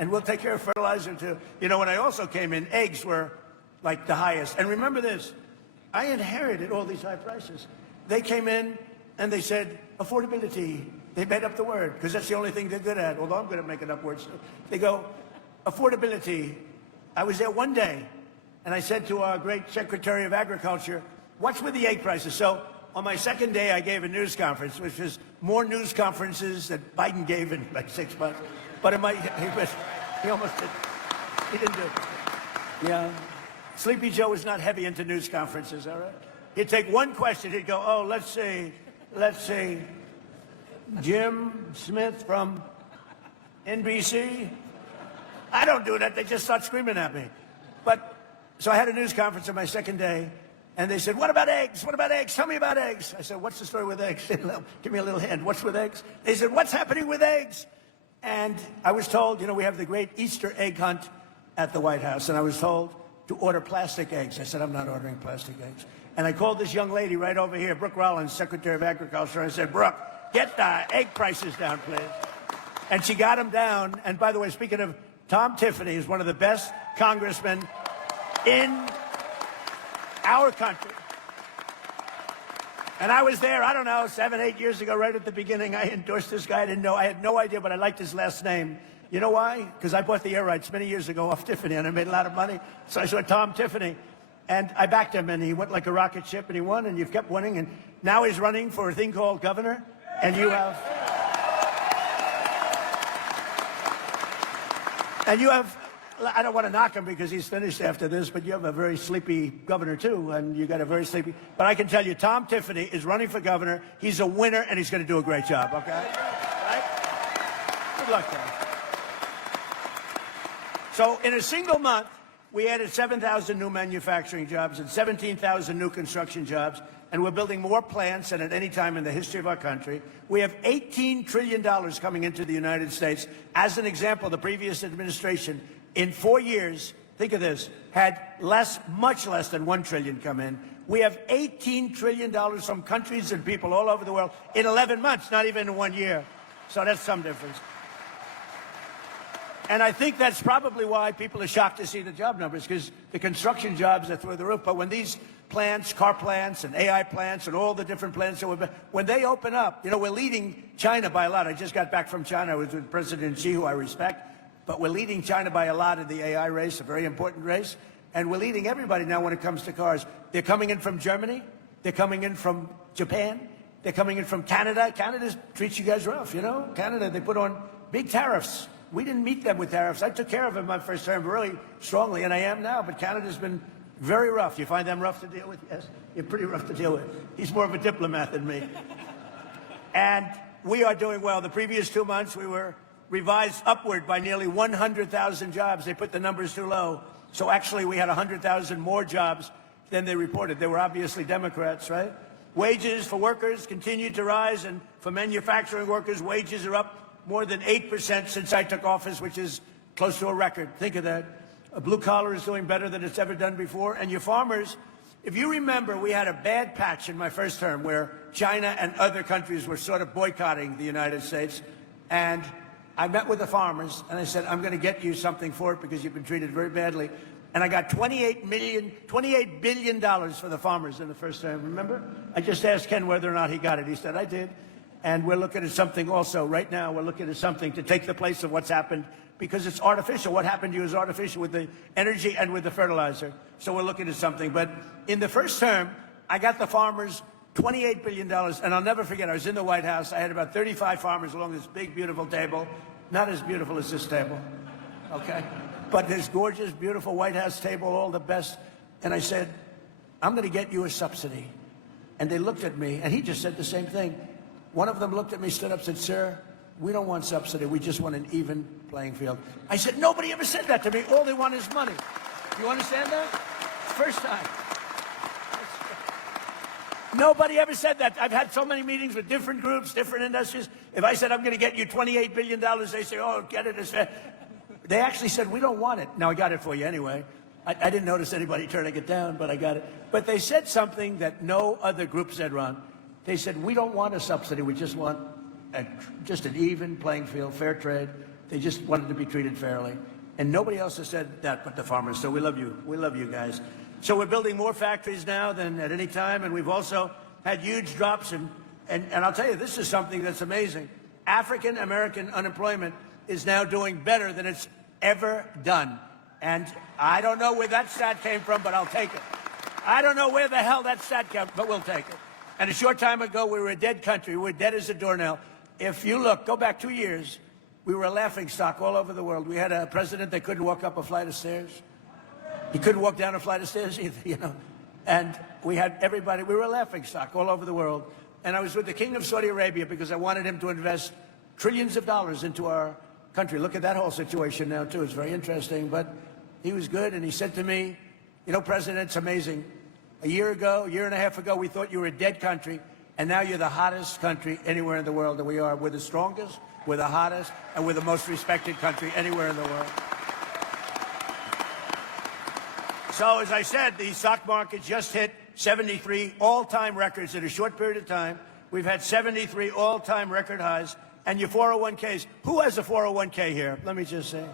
and we'll take care of fertilizer too. You know, when I also came in, eggs were like the highest. And remember this, I inherited all these high prices. They came in and they said, affordability. They made up the word, because that's the only thing they're good at, although I'm good at making up words. They go, affordability. I was there one day, and I said to our great Secretary of Agriculture, what's with the egg prices? So on my second day, I gave a news conference, which was more news conferences that Biden gave in like 6 months. But he almost did. He didn't do it. Yeah. Sleepy Joe was not heavy into news conferences, all right? He'd take one question, he'd go, oh, let's see, Jim Smith from NBC? I don't do that, they just start screaming at me. But, so I had a news conference on my second day, and they said, what about eggs? What about eggs? Tell me about eggs. I said, what's the story with eggs? Give me a little hint, what's with eggs? They said, what's happening with eggs? And I was told, you know, we have the great Easter egg hunt at the White House, and I was told to order plastic eggs. I said, I'm not ordering plastic eggs. And I called this young lady right over here, Brooke Rollins, Secretary of Agriculture. I said, Brooke, get the egg prices down, please. And she got them down. And by the way, speaking of Tom Tiffany, is one of the best congressmen in our country. And I was there, I don't know, 7, 8 years ago, right at the beginning. I endorsed this guy. I had no idea, but I liked his last name. You know why? Because I bought the air rights many years ago off Tiffany, and I made a lot of money. So I saw Tom Tiffany. And I backed him, and he went like a rocket ship, and he won, and you've kept winning. And now he's running for a thing called governor, and you have... And you have... I don't want to knock him because he's finished after this, but you have a very sleepy governor, too, and you got a very sleepy... But I can tell you, Tom Tiffany is running for governor. He's a winner, and he's going to do a great job, okay? Right? Good luck, guys. So in a single month, we added 7,000 new manufacturing jobs and 17,000 new construction jobs, and we're building more plants than at any time in the history of our country. We have $18 trillion coming into the United States. As an example, the previous administration, in 4 years, think of this, had much less than $1 trillion come in. We have $18 trillion from countries and people all over the world in 11 months, not even in 1 year. So that's some difference. And I think that's probably why people are shocked to see the job numbers, because the construction jobs are through the roof. But when these plants, car plants and AI plants and all the different plants, when they open up, you know, we're leading China by a lot. I just got back from China. I was with President Xi, who I respect. But we're leading China by a lot in the AI race, a very important race. And we're leading everybody now when it comes to cars. They're coming in from Germany. They're coming in from Japan. They're coming in from Canada. Canada treats you guys rough, you know? Canada, they put on big tariffs. We didn't meet them with tariffs. I took care of them my first term really strongly, and I am now. But Canada's been very rough. You find them rough to deal with? Yes, you're pretty rough to deal with. He's more of a diplomat than me. And we are doing well. The previous 2 months, we were revised upward by nearly 100,000 jobs. They put the numbers too low. So actually, we had 100,000 more jobs than they reported. They were obviously Democrats, right? Wages for workers continue to rise, and for manufacturing workers, wages are up more than 8% since I took office, which is close to a record. Think of that. A blue collar is doing better than it's ever done before. And your farmers, if you remember, we had a bad patch in my first term where China and other countries were sort of boycotting the United States. And I met with the farmers, and I said, I'm going to get you something for it because you've been treated very badly. And I got $28 billion for the farmers in the first term, remember? I just asked Ken whether or not he got it. He said, I did. And we're looking at something also. Right now, we're looking at something to take the place of what's happened, because it's artificial. What happened to you is artificial with the energy and with the fertilizer. So we're looking at something. But in the first term, I got the farmers $28 billion. And I'll never forget, I was in the White House. I had about 35 farmers along this big, beautiful table. Not as beautiful as this table, okay? But this gorgeous, beautiful White House table, all the best. And I said, I'm going to get you a subsidy. And they looked at me, and he just said the same thing. One of them looked at me, stood up, said, sir, we don't want subsidy. We just want an even playing field. I said, nobody ever said that to me. All they want is money. You understand that? First time. Nobody ever said that. I've had so many meetings with different groups, different industries. If I said, I'm going to get you $28 billion, they say, oh, get it. They actually said, we don't want it. Now, I got it for you anyway. I didn't notice anybody turning it down, but I got it. But they said something that no other group said, Ron. They said, we don't want a subsidy. We just want just an even playing field, fair trade. They just wanted to be treated fairly. And nobody else has said that but the farmers. So we love you. We love you guys. So we're building more factories now than at any time. And we've also had huge drops. And I'll tell you, this is something that's amazing. African American unemployment is now doing better than it's ever done. And I don't know where that stat came from, but I'll take it. I don't know where the hell that stat came from, but we'll take it. And a short time ago, we were a dead country. We were dead as a doornail. If you look, go back 2 years, we were a laughingstock all over the world. We had a president that couldn't walk up a flight of stairs. He couldn't walk down a flight of stairs either, you know. And we had everybody, we were a laughingstock all over the world. And I was with the King of Saudi Arabia because I wanted him to invest trillions of dollars into our country. Look at that whole situation now, too. It's very interesting. But he was good, and he said to me, you know, President, it's amazing. A year and a half ago, we thought you were a dead country, and now you're the hottest country anywhere in the world. And we are. We're the strongest, we're the hottest, and we're the most respected country anywhere in the world. So, as I said, the stock market just hit 73 all-time records in a short period of time. We've had 73 all-time record highs. And your 401ks, who has a 401k here? Let me just say,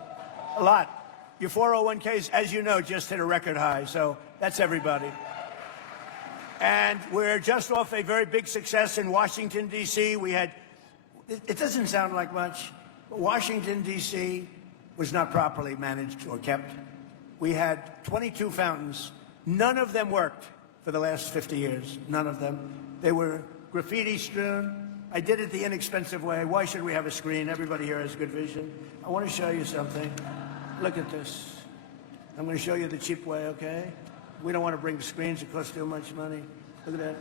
a lot. Your 401ks, as you know, just hit a record high. So that's everybody. And we're just off a very big success in Washington, D.C. We had, it doesn't sound like much, but Washington, D.C. was not properly managed or kept. We had 22 fountains. None of them worked for the last 50 years. None of them. They were graffiti strewn. I did it the inexpensive way. Why should we have a screen? Everybody here has good vision. I want to show you something. Look at this. I'm going to show you the cheap way, okay? We don't want to bring screens. It costs too much money. Look at that.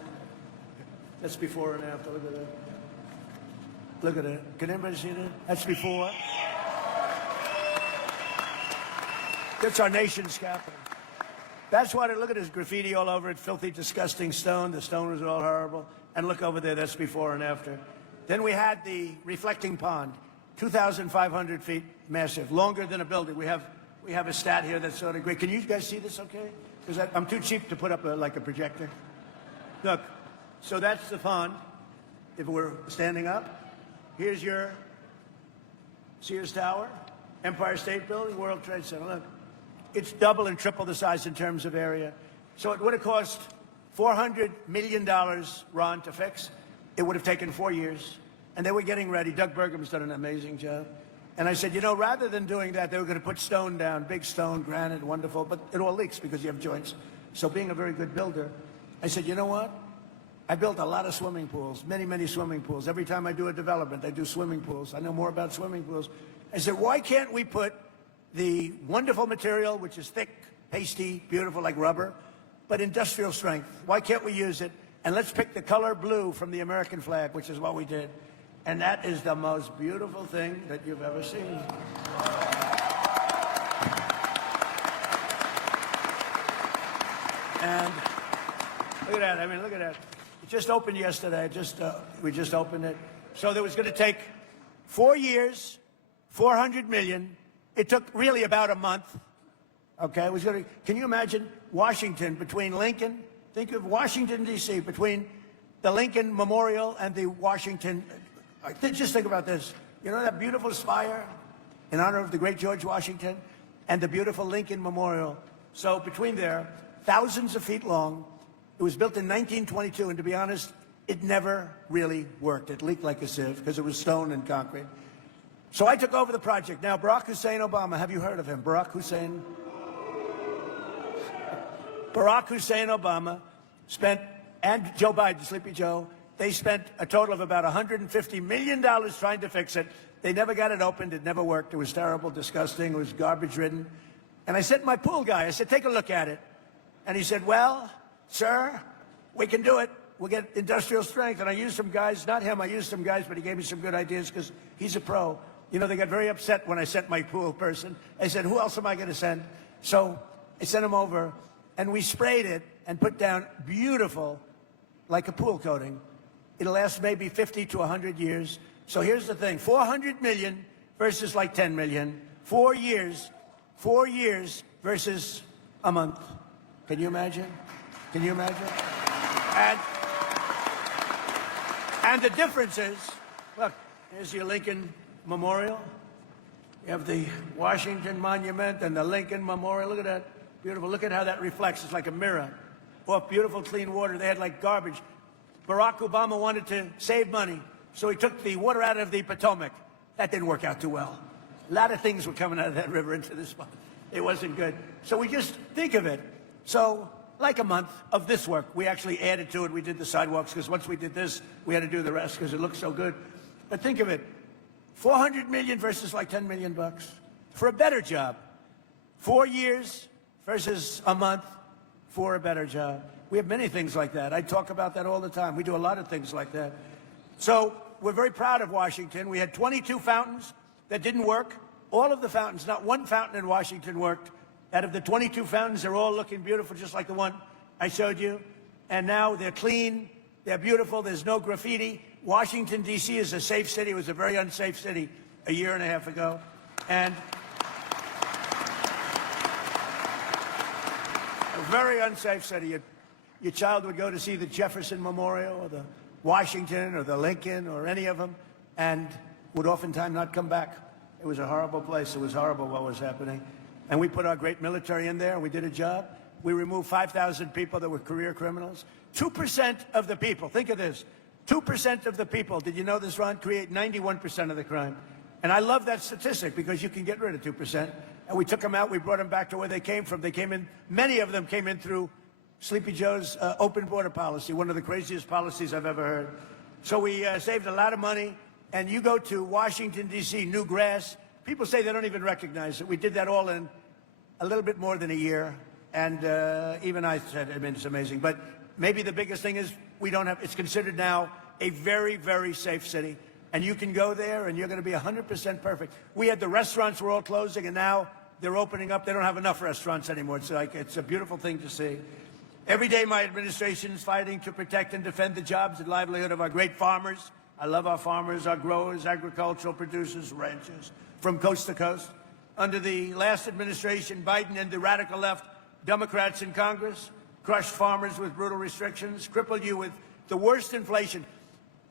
That's before and after. Look at that. Look at that. Can anybody see that? That's before. That's our nation's capital. That's what it, look at this graffiti all over it, filthy, disgusting stone. The stone was all horrible. And look over there, that's before and after. Then we had the reflecting pond, 2,500 feet, massive, longer than a building. We have a stat here that's sort of great. Can you guys see this okay? Because I'm too cheap to put up like a projector. Look, so that's the pond. If we're standing up, here's your Sears Tower, Empire State Building, World Trade Center. Look, it's double and triple the size in terms of area. So it would have cost $400 million, Ron, to fix. It would have taken 4 years. And they were getting ready. Doug Burgum's done an amazing job. And I said, you know, rather than doing that, they were going to put stone down, big stone, granite, wonderful, but it all leaks because you have joints. So being a very good builder, I said, you know what? I built a lot of swimming pools, many, many swimming pools. Every time I do a development, I do swimming pools. I know more about swimming pools. I said, why can't we put the wonderful material, which is thick, pasty, beautiful, like rubber, but industrial strength? Why can't we use it? And let's pick the color blue from the American flag, which is what we did. And that is the most beautiful thing that you've ever seen. And look at that. I mean, look at that. It just opened yesterday. We just opened it. So there was going to take 4 years, 400 million. It took really about a month. Okay, it was going to. Can you imagine Washington between Lincoln? Think of Washington D.C. between the Lincoln Memorial and the Washington. Just think about this. You know that beautiful spire in honor of the great George Washington and the beautiful Lincoln Memorial. So between there, thousands of feet long. It was built in 1922, and to be honest, it never really worked. It leaked like a sieve because it was stone and concrete. So I took over the project. Now, Barack Hussein Obama, have you heard of him? Barack Hussein Obama spent, and Joe Biden, Sleepy Joe, they spent a total of about $150 million trying to fix it. They never got it opened. It never worked. It was terrible, disgusting. It was garbage-ridden. And I said to my pool guy, I said, take a look at it. And he said, well, sir, we can do it. We'll get industrial strength. And I used some guys, not him, I used some guys, but he gave me some good ideas because he's a pro. You know, they got very upset when I sent my pool person. I said, who else am I going to send? So I sent him over, and we sprayed it and put down beautiful, like a pool coating. It'll last maybe 50 to 100 years. So here's the thing, 400 million versus like 10 million. 4 years versus a month. Can you imagine? Can you imagine? And the difference is, look, here's your Lincoln Memorial. You have the Washington Monument and the Lincoln Memorial. Look at that. Beautiful. Look at how that reflects. It's like a mirror. Off beautiful, clean water. They had like garbage. Barack Obama wanted to save money, so he took the water out of the Potomac. That didn't work out too well. A lot of things were coming out of that river into this one. It wasn't good. So we just think of it. So like a month of this work, we actually added to it. We did the sidewalks, because once we did this, we had to do the rest because it looked so good. But think of it. 400 million versus like 10 million bucks for a better job. 4 years versus a month for a better job. We have many things like that. I talk about that all the time. We do a lot of things like that. So we're very proud of Washington. We had 22 fountains that didn't work. All of the fountains, not one fountain in Washington worked. Out of the 22 fountains, they're all looking beautiful, just like the one I showed you. And now they're clean, they're beautiful, there's no graffiti. Washington, D.C. is a safe city. It was a very unsafe city a year and a half ago. And a very unsafe city. Your child would go to see the Jefferson Memorial or the Washington or the Lincoln or any of them and would oftentimes not come back. It was a horrible place. It was horrible what was happening. And we put our great military in there, and we did a job. We removed 5,000 people that were career criminals. 2% of the people, think of this, 2% of the people, did you know this, Ron, create 91% of the crime. And I love that statistic because you can get rid of 2%. And we took them out, we brought them back to where they came from. They came in, many of them came in through Sleepy Joe's open border policy, one of the craziest policies I've ever heard. So we saved a lot of money. And you go to Washington, D.C., new grass. People say they don't even recognize it. We did that all in a little bit more than a year. And even I said, I mean, it's amazing. But maybe the biggest thing is we don't have, it's considered now a very, very safe city. And you can go there and you're going to be 100% perfect. We had the restaurants were all closing, and now they're opening up. They don't have enough restaurants anymore. It's like, it's a beautiful thing to see. Every day my administration is fighting to protect and defend the jobs and livelihood of our great farmers. I love our farmers, our growers, agricultural producers, ranchers, from coast to coast. Under the last administration, Biden and the radical left Democrats in Congress crushed farmers with brutal restrictions, crippled you with the worst inflation.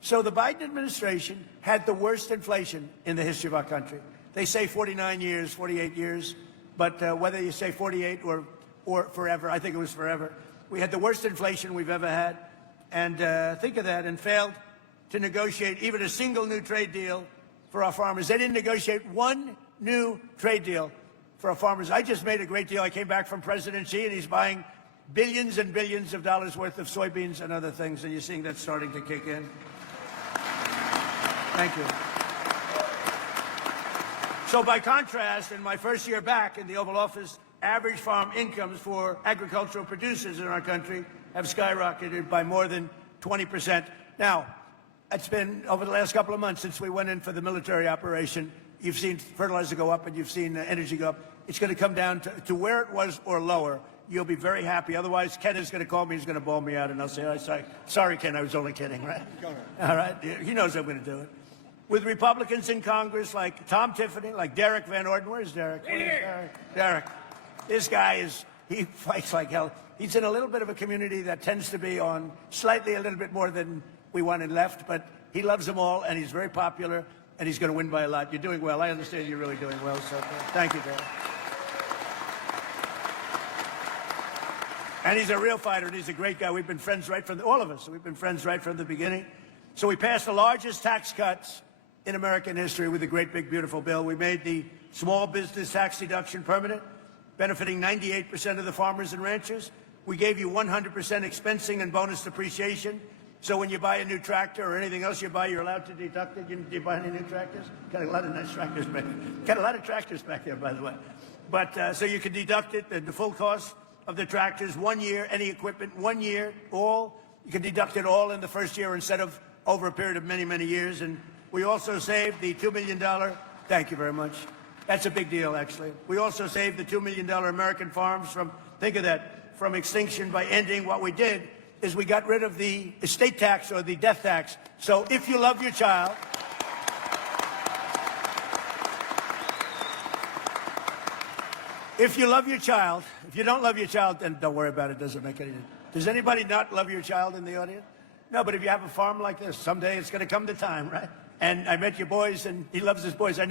So the Biden administration had the worst inflation in the history of our country. They say 49 years, 48 years, but whether you say 48 or forever, I think it was forever. We had the worst inflation we've ever had. And think of that, and failed to negotiate even a single new trade deal for our farmers. They didn't negotiate one new trade deal for our farmers. I just made a great deal. I came back from President Xi, and he's buying billions and billions of dollars worth of soybeans and other things, and you're seeing that starting to kick in. Thank you. So by contrast, in my first year back in the Oval Office, average farm incomes for agricultural producers in our country have skyrocketed by more than 20%. Now, it's been over the last couple of months since we went in for the military operation. You've seen fertilizer go up and you've seen energy go up. It's going to come down to where it was or lower. You'll be very happy. Otherwise, Ken is going to call me. He's going to bawl me out, and I'll say, oh, sorry, Ken, I was only kidding, right? All right? He knows I'm going to do it. With Republicans in Congress like Tom Tiffany, like Derek Van Orden. Where's Derek? Derek. This guy he fights like hell. He's in a little bit of a community that tends to be on slightly a little bit more than we wanted left, but he loves them all, and he's very popular, and he's going to win by a lot. You're doing well. I understand you're really doing well, so thank you, Derek. And he's a real fighter, and he's a great guy. We've been friends right from all of us. We've been friends right from the beginning. So we passed the largest tax cuts in American history with a great, big, beautiful bill. We made the small business tax deduction permanent, benefiting 98% of the farmers and ranchers. We gave you 100% expensing and bonus depreciation. So when you buy a new tractor or anything else you buy, you're allowed to deduct it. Do you buy any new tractors? Got a lot of nice tractors back there. Got a lot of tractors back there, by the way. But so you can deduct it, the full cost of the tractors, 1 year, any equipment, 1 year, all. You can deduct it all in the first year instead of over a period of many, many years. And we also saved the $2 million. Thank you very much. That's a big deal, actually. We also saved the $2 million American farms from, think of that, from extinction by ending. What we did is we got rid of the estate tax or the death tax. So if you love your child, if you love your child, if you don't love your child, then don't worry about it. It doesn't make any difference. Does anybody not love your child in the audience? No, but if you have a farm like this, someday it's going to come to time, right? And I met your boys, and he loves his boys.